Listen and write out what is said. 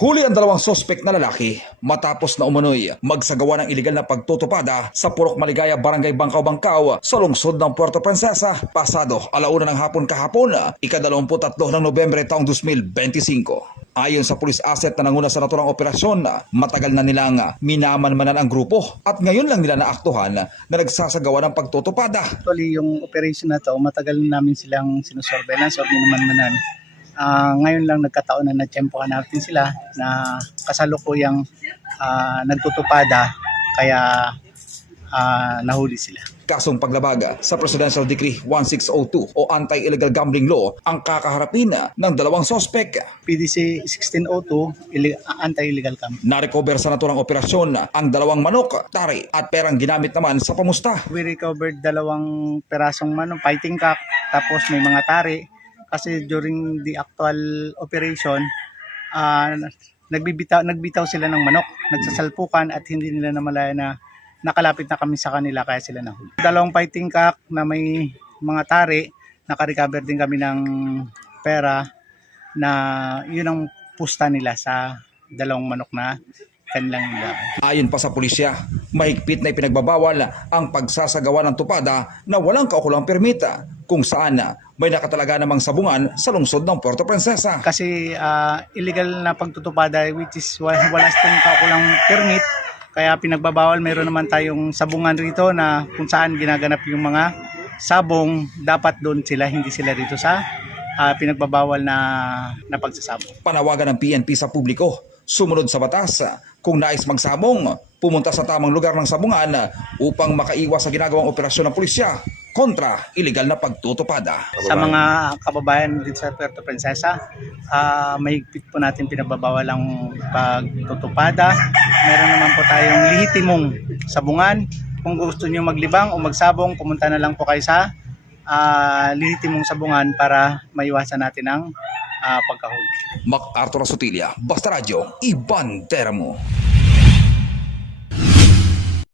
Huli ang dalawang sospek na lalaki matapos na umunoy magsagawa ng iligal na pagtutupada sa Purok Maligaya, Barangay Bangkaw-Bangkaw sa lungsod ng Puerto Princesa pasado 1:00 ng hapon kahapon, ika-23 ng Nobyembre taong 2025. Ayon sa police asset na nanguna sa naturang operasyon, matagal na nilang minamanmanan ang grupo at ngayon lang nila naaktuhan na nagsasagawa ng pagtutupada. Actually, yung operation na to, matagal namin silang sinusurveillance o minamanmanan. Ngayon lang nagkataon na natsyempohan natin sila na kasalukuyang nagtutupada, kaya nahuli sila. Kasong paglabag sa Presidential Decree 1602 o Anti-Illegal Gambling Law ang kakaharapin ng dalawang sospek. PDC 1602, Anti-Illegal Gambling. Narecover sa naturang operasyon ang dalawang manok, tari at perang ginamit naman sa pamusta. We recovered 2 perasong manok, fighting cock, tapos may mga tari. Kasi during the actual operation, nagbitaw sila ng manok, nagsasalpukan at hindi nila namalaya na nakalapit na kami sa kanila, kaya sila nahuli. 2 fighting cock na may mga tari, nakarecover din kami ng pera na yun ang pusta nila sa 2 manok na kanilang nilaban. Ayon pa sa pulisya, mahigpit na ipinagbabawal ang pagsasagawa ng tupada na walang kaukulang permita kung saan may nakatalaga namang sabungan sa lungsod ng Puerto Princesa. Kasi illegal na pagtutupada, which is wala silang kaukulang permit, kaya pinagbabawal. Meron naman tayong sabungan rito na kung saan ginaganap yung mga sabong, dapat doon sila, hindi sila rito sa pinagbabawal na pagsasabong. Panawagan ng PNP sa publiko, sumunod sa batas. Kung nais magsabong, pumunta sa tamang lugar ng sabungan upang makaiwas sa ginagawang operasyon ng pulisya kontra illegal na pagtutupada. Sa mga kababayan dito sa Puerto Princesa, mahigpit po natin pinagbabawal ang pagtutupada. Meron naman po tayong lehitimong sabungan. Kung gusto niyo maglibang o magsabong, pumunta na lang po kayo sa lehitimong sabungan para maiwasan natin ang pagkahuli. MacArthur Sotilia, Basta Radio, Ibang Termo.